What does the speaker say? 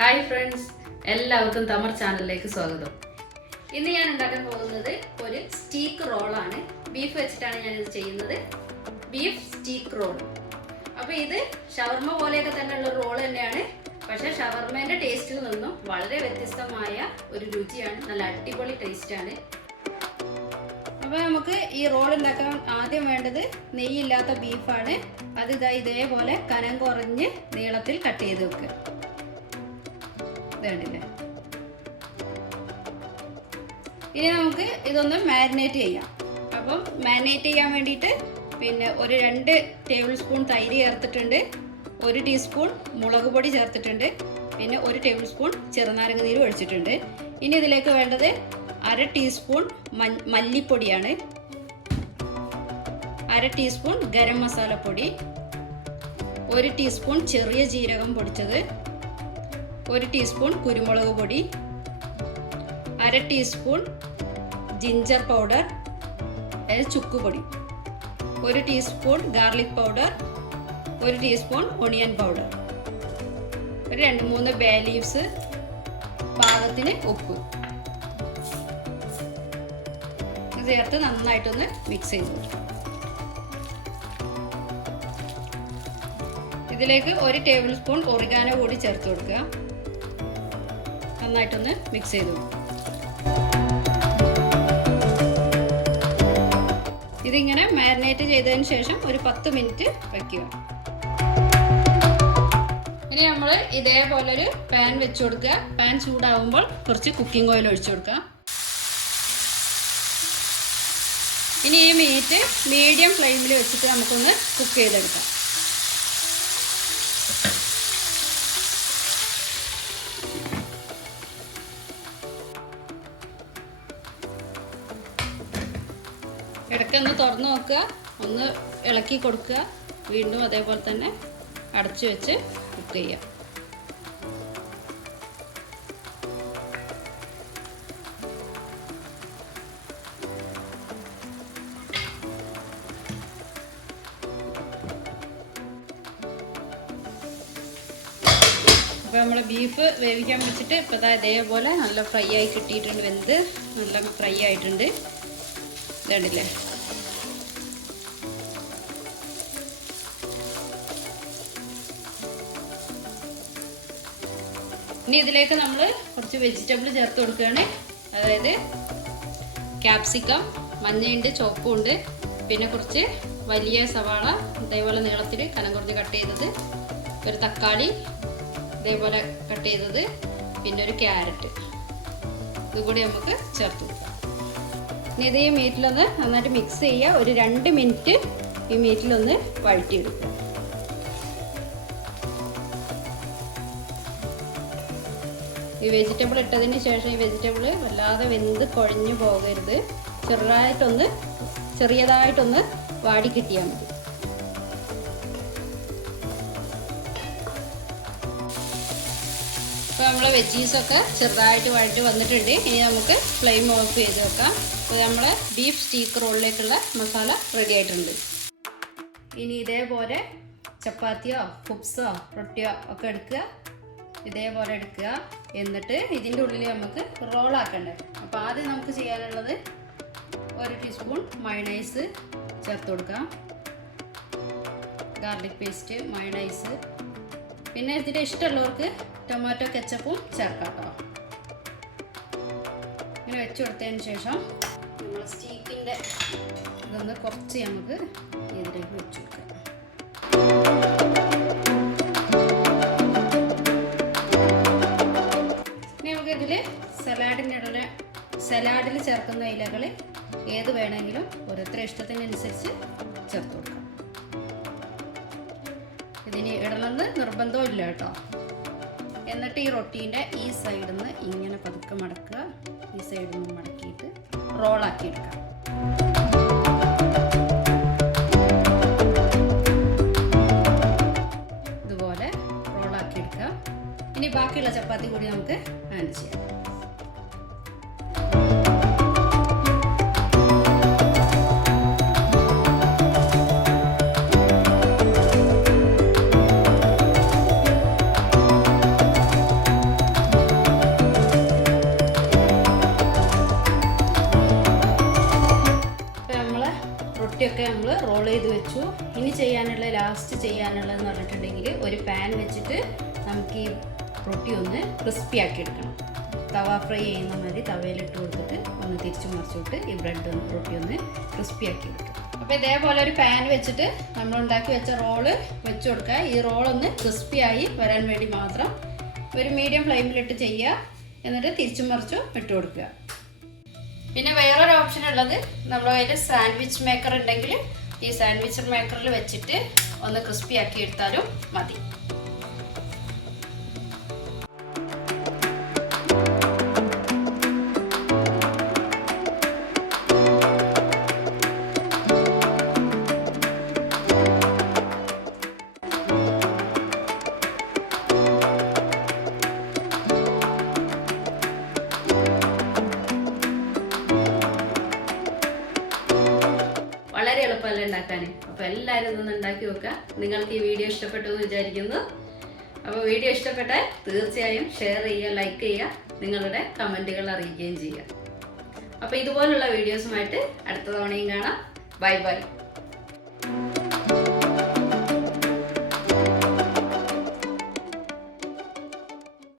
Hi friends, എല്ലാവർക്കും തമർ ചാനലിലേക്ക് സ്വാഗതം. ഇന്ന് ഞാൻ ഉണ്ടാക്കാൻ പോകുന്നത് ഒരു സ്റ്റീക്ക് റോളാണ്. ബീഫ് വെച്ചിട്ടാണ് ഞാനിത് ചെയ്യുന്നത്. Beef steak roll. അപ്പോൾ ഇത് ഷവർമ പോലെയൊക്കെ തന്നെയുള്ള റോൾ തന്നെയാണ്. പക്ഷേ ഷവർമേൻ്റെ ടേസ്റ്റിൽ നിന്നും വളരെ വ്യത്യസ്തമായ ഒരു രുചിയാണ്. നല്ല അടിപൊളി ടേസ്റ്റാണ്. അപ്പോൾ നമുക്ക് ഈ റോൾ ഉണ്ടാക്കാൻ ആദ്യം വേണ്ടത് നെയ്യില്ലാത്ത ബീഫാണ്. അത് ഇതേപോലെ കനം കുറഞ്ഞ് നീളത്തിൽ കട്ട് ചെയ്ത് വെക്കുക. ഇതുണ്ടല്ലേ. ഇനി നമുക്ക് ഇതൊന്ന് മാരിനേറ്റ് ചെയ്യാം. അപ്പം മാരിനേറ്റ് ചെയ്യാൻ വേണ്ടിയിട്ട് ഒരു 2 ടേബിൾ സ്പൂൺ തൈര് ചേർത്തിട്ടുണ്ട്, 1 ടീസ്പൂൺ മുളക് പൊടി ചേർത്തിട്ടുണ്ട്, പിന്നെ 1 ടേബിൾ സ്പൂൺ ചെറുനാരങ്ങ നീര് ഒഴിച്ചിട്ടുണ്ട്. ഇനി ഇതിലേക്ക് വേണ്ടത് 1/2 ടീസ്പൂൺ മല്ലിപ്പൊടിയാണ്, 1/2 ടീസ്പൂൺ ഗരം മസാലപ്പൊടി, 1 ടീസ്പൂൺ ചെറിയ ജീരകം പൊടിച്ചത്, 1 ടീസ്പൂൺ കുരുമുളക് പൊടി, 1/2 ടീസ്പൂൺ ജിഞ്ചർ പൗഡർ, ചുക്കുപൊടി, 1 teaspoon garlic powder, 1 teaspoon onion powder, 2-3 bay leaves, പാകത്തിന് ഉപ്പ് ചേർത്ത് നന്നായിട്ടൊന്ന് മിക്സ് ചെയ്ത് കൊടുക്കുക. ഇതിലേക്ക് 1 ടേബിൾ സ്പൂൺ ഒറിഗാനോ കൂടി ചേർത്ത് കൊടുക്കുക. നന്നായിട്ടൊന്ന് മിക്സ് ചെയ്ത് കൊടുക്കുക. ഇതിങ്ങനെ മാരിനേറ്റ് ചെയ്തതിന് ശേഷം ഒരു 10 മിനിറ്റ് വയ്ക്കുക. ഇനി നമ്മൾ ഇതേപോലൊരു പാൻ വെച്ച് കൊടുക്കുക. പാൻ ചൂടാകുമ്പോൾ കുറച്ച് കുക്കിംഗ് ഓയിൽ ഒഴിച്ചു കൊടുക്കുക. ഇനി ഈ മീറ്റ് മീഡിയം ഫ്ലെയിമിൽ വെച്ചിട്ട് നമുക്കൊന്ന് കുക്ക് ചെയ്തെടുക്കാം. ഇടയ്ക്കൊന്ന് തുറന്ന് നോക്കുക, ഒന്ന് ഇളക്കി കൊടുക്കുക, വീണ്ടും അതേപോലെ തന്നെ അടച്ചു വെച്ച് കുക്ക് ചെയ്യുക. അപ്പോൾ നമ്മൾ ബീഫ് വേവിക്കാൻ വെച്ചിട്ട് ഇപ്പോൾ ഇതേപോലെ നല്ല ഫ്രൈ ആയി കിട്ടിയിട്ടുണ്ട്. വെന്ത് നല്ല ഫ്രൈ ആയിട്ടുണ്ട്. ഇതുണ്ടല്ലേ. ഇനി ഇതിലേക്ക് നമ്മൾ കുറച്ച് വെജിറ്റബിൾ ചേർത്ത് കൊടുക്കുകയാണ്. അതായത് ക്യാപ്സിക്കം, മഞ്ഞയുണ്ട്, ചുവപ്പുണ്ട്, പിന്നെ കുറച്ച് വലിയ സവാള ഇതേപോലെ നീളത്തിൽ കനം കുറച്ച് കട്ട് ചെയ്തത്, ഒരു തക്കാളി ഇതേപോലെ കട്ട് ചെയ്തത്, പിന്നെ ഒരു ക്യാരറ്റ്, ഇതുകൂടി നമുക്ക് ചേർത്ത് കൊടുക്കാം. ഇനി ഇത് ഈ മീറ്റിലൊന്ന് നന്നായിട്ട് മിക്സ് ചെയ്യുക. ഒരു 2 മിനിറ്റ് ഈ മീറ്റിലൊന്ന് വഴറ്റിയെടുക്കുക. ഈ വെജിറ്റബിൾ ഇട്ടതിന് ശേഷം ഈ വെജിറ്റബിൾ വല്ലാതെ വെന്ത് കുഴഞ്ഞു പോകരുത്. ചെറിയതായിട്ടൊന്ന് വാടി കിട്ടിയാൽ മതി. ഇപ്പോൾ നമ്മളെ വെജീസൊക്കെ ചെറുതായിട്ട് വഴറ്റി വന്നിട്ടുണ്ട്. ഇനി നമുക്ക് ഫ്ലെയിം ഓഫ് ചെയ്ത് വെക്കാം. അപ്പോൾ നമ്മളെ ബീഫ് സ്റ്റീക്ക് റോളിലേക്കുള്ള മസാല റെഡി ആയിട്ടുണ്ട്. ഇനി ഇതേപോലെ ചപ്പാത്തിയോ കുബ്സോ റൊട്ടിയോ ഒക്കെ എടുക്കുക. ഇതേപോലെ എടുക്കുക. എന്നിട്ട് ഇതിൻ്റെ ഉള്ളിൽ നമുക്ക് റോളാക്കണ്ടേ. അപ്പോൾ ആദ്യം നമുക്ക് ചെയ്യാനുള്ളത് 1 ടീസ്പൂൺ മയണൈസ് ചേർത്ത് കൊടുക്കാം. ഗാർലിക് പേസ്റ്റ്, മയണൈസ്, പിന്നെ ഇതിൻ്റെ ഇഷ്ടമുള്ളവർക്ക് ടൊമാറ്റോ കെച്ചപ്പും ചേർക്കാം കേട്ടോ. ഇങ്ങനെ വെച്ച് കൊടുത്തതിന് ശേഷം നമ്മൾ സ്റ്റീക്കിൻ്റെ ഇതൊന്ന് കുറച്ച് നമുക്ക് ഇതിലേക്ക് വെച്ച് കൊടുക്കാം. ഇനി നമുക്ക് ഇതിൽ സലാഡിൽ ചേർക്കുന്ന ഇലകൾ ഏത് വേണമെങ്കിലും ഓരോരുത്തരുടെ ഇഷ്ടത്തിനനുസരിച്ച് ചേർത്ത് കൊടുക്കാം. ഇതിന് ഇടണമെന്ന് നിർബന്ധമില്ല കേട്ടോ. എന്നിട്ട് ഈ റൊട്ടീൻ്റെ ഈ സൈഡിൽ നിന്ന് ഇങ്ങനെ പതുക്കെ മടക്കുക. ഈ സൈഡിൽ നിന്ന് മടക്കിയിട്ട് റോളാക്കി എടുക്കാം. ഇതുപോലെ റോളാക്കി എടുക്കുക. ഇനി ബാക്കിയുള്ള ചപ്പാത്തി കൂടി നമുക്ക് ആഡ് ചെയ്യാം. റോൾ ചെയ്ത് വെച്ചു. ഇനി ചെയ്യാനുള്ള ലാസ്റ്റ് ചെയ്യാനുള്ളതെന്ന് പറഞ്ഞിട്ടുണ്ടെങ്കിൽ ഒരു പാൻ വെച്ചിട്ട് നമുക്ക് ഈ റൊട്ടി ഒന്ന് ക്രിസ്പി ആക്കി എടുക്കണം. തവ ഫ്രൈ ചെയ്യുന്ന മാതിരി തവയിലിട്ട് കൊടുത്തിട്ട് ഒന്ന് തിരിച്ചു മറിച്ചിട്ട് ഈ ബ്രെഡ് റൊട്ടി ഒന്ന് ക്രിസ്പി ആക്കി എടുക്കും. അപ്പോൾ ഇതേപോലെ ഒരു പാൻ വെച്ചിട്ട് നമ്മൾ ഉണ്ടാക്കി വെച്ച റോള് വെച്ച് കൊടുക്കുക. ഈ റോളൊന്ന് ക്രിസ്പി ആയി വരാൻ വേണ്ടി മാത്രം ഒരു മീഡിയം ഫ്ലെയിമിലിട്ട് ചെയ്യുക. എന്നിട്ട് തിരിച്ചു മറിച്ചും ഇട്ട് കൊടുക്കുക. പിന്നെ വേറൊരു ഓപ്ഷൻ ഉള്ളത്, നമ്മുടെ കയ്യിൽ സാൻഡ്വിച്ച് മേക്കർ ഉണ്ടെങ്കിൽ ഈ സാൻഡ്വിച്ച് മേക്കറിൽ വെച്ചിട്ട് ഒന്ന് ക്രിസ്പി ആക്കി എടുത്താലും മതി. വളരെ എളുപ്പമല്ല ഉണ്ടാക്കാൻ. അപ്പോൾ എല്ലാവരും ഇതൊന്ന് ഉണ്ടാക്കി നോക്കുക. നിങ്ങൾക്ക് ഈ വീഡിയോ ഇഷ്ടപ്പെട്ടു എന്ന് വിചാരിക്കുന്നു. അപ്പോൾ വീഡിയോ ഇഷ്ടപ്പെട്ടാൽ തീർച്ചയായും ഷെയർ ചെയ്യുക, ലൈക്ക് ചെയ്യുക, നിങ്ങളുടെ കമൻറ്റുകൾ അറിയിക്കുകയും ചെയ്യുക. അപ്പോൾ ഇതുപോലുള്ള വീഡിയോസുമായിട്ട് അടുത്ത തവണയും കാണാം. Bye bye.